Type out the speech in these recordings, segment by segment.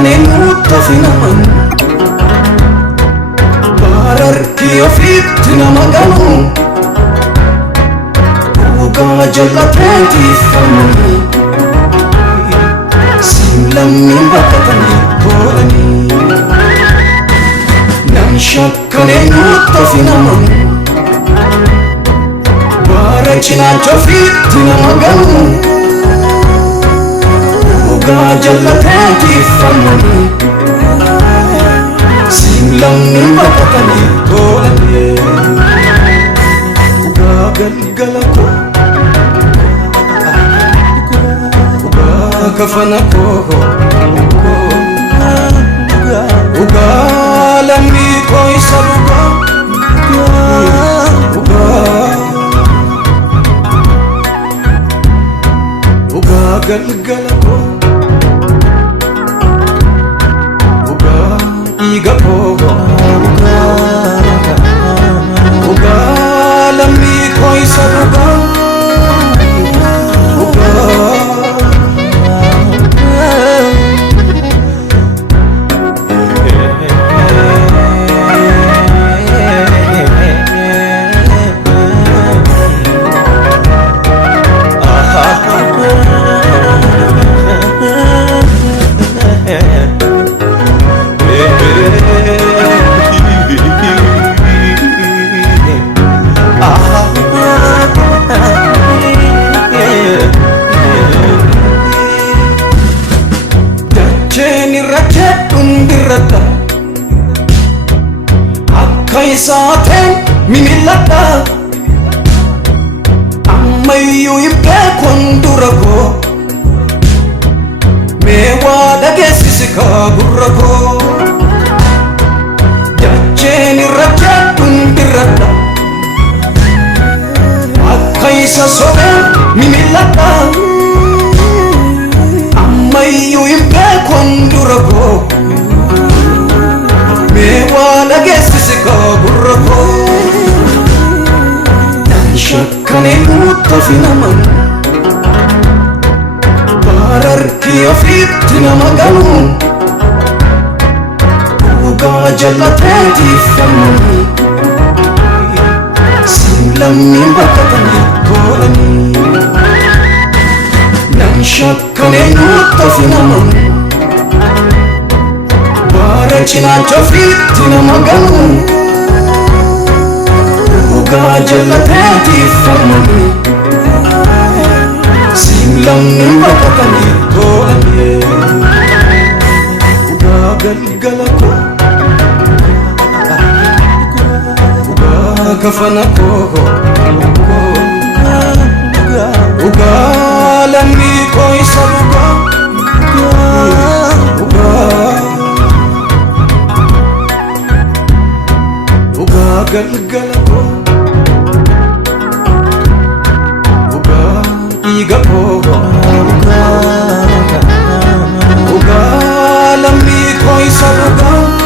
shakkaneen nutti ofinaman bararkii ofiitti nama ganu dhugaa jallateetiif falmanii siin lammiin baqqatanii toolanii nam shakkaneen nutti ofinaman bara cinaacha ofiitti nama ganu dhugaa jallateetiif falmanii siin lammiin baqqatanii toolanii dhugaa galgala koo dhugaa kafana koo dhugaa lammii koo isa dhugaa dhugaa galgala koo dhugaa dhiiga koo dhugaa lammii koo isa dhugaa Kaisaten mimilata ammayyuu ibdee kondurako meewaa dhageessisi kaaburrako dacheen irra jedhun birradha akka isa sobeen mimilata ammayyuu ibdee kondurako meewaa dhageessisi kaaburrako nan shakkaneen nutti ofinaman bararkii ofiitti nama ganu dhugaa jallateetiif falmanii siin lammiin baqqatanii toolanii nan shakkaneen nutti ofinaman bara cinaacha ofiitti nama ganu dhugaa jallateetiif falmanii siin lammiin baqqatanii toolanii dhugaa galgala koo dhugaa kafana koo dhugaa lammii koo isa dhugaa galgala koo dhugaa dhiiga koo dhugaa lammii koo isa dhugaa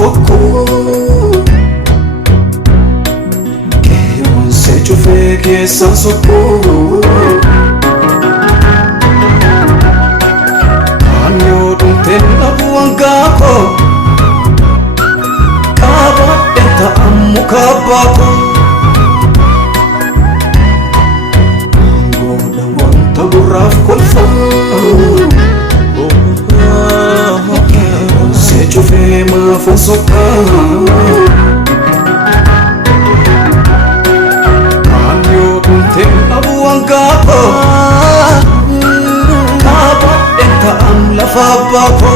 Foko Keon se chufe ke sansoko Kanyo dumten abuangako Kaba enta amukabako Angoda wanta buraf kolfa chufe mafasoka kanyo tunten abuangako kaba enta am lafabako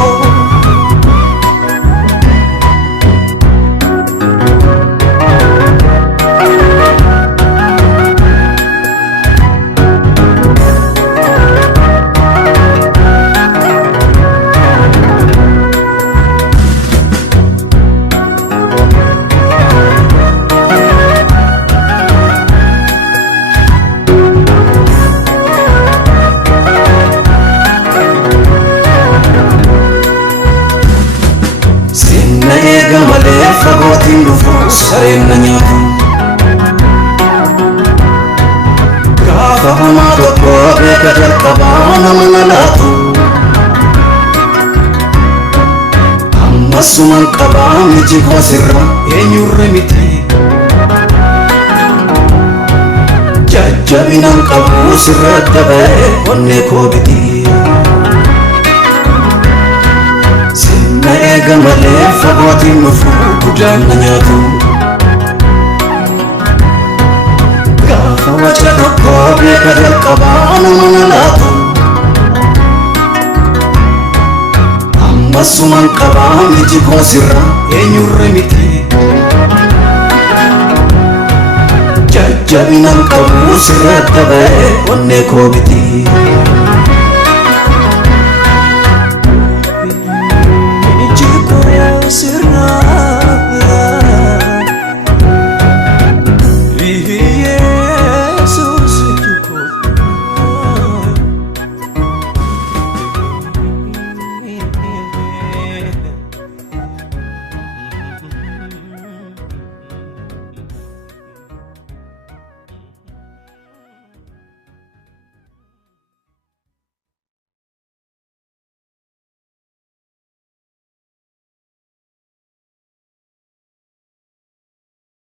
fagootiin dhufu sareen na nyaatu. Gaafa hamaa tokko beeka jalqabaa nama na laatu. Amasumaan qabaa miji koo sirra eenyurre miti. Jajjabinaan qabu sirra dabee onnee koo biti. Sinna eega malee fagootiin dhufu gudaan na nyaatu. Gaafa waca tokko beeka jalqabaa nama na laatu. Amasumaan qabaa miji koo sirra eenyurre miti. Jajjabinaan qabu sirra dabee onnee koo biti.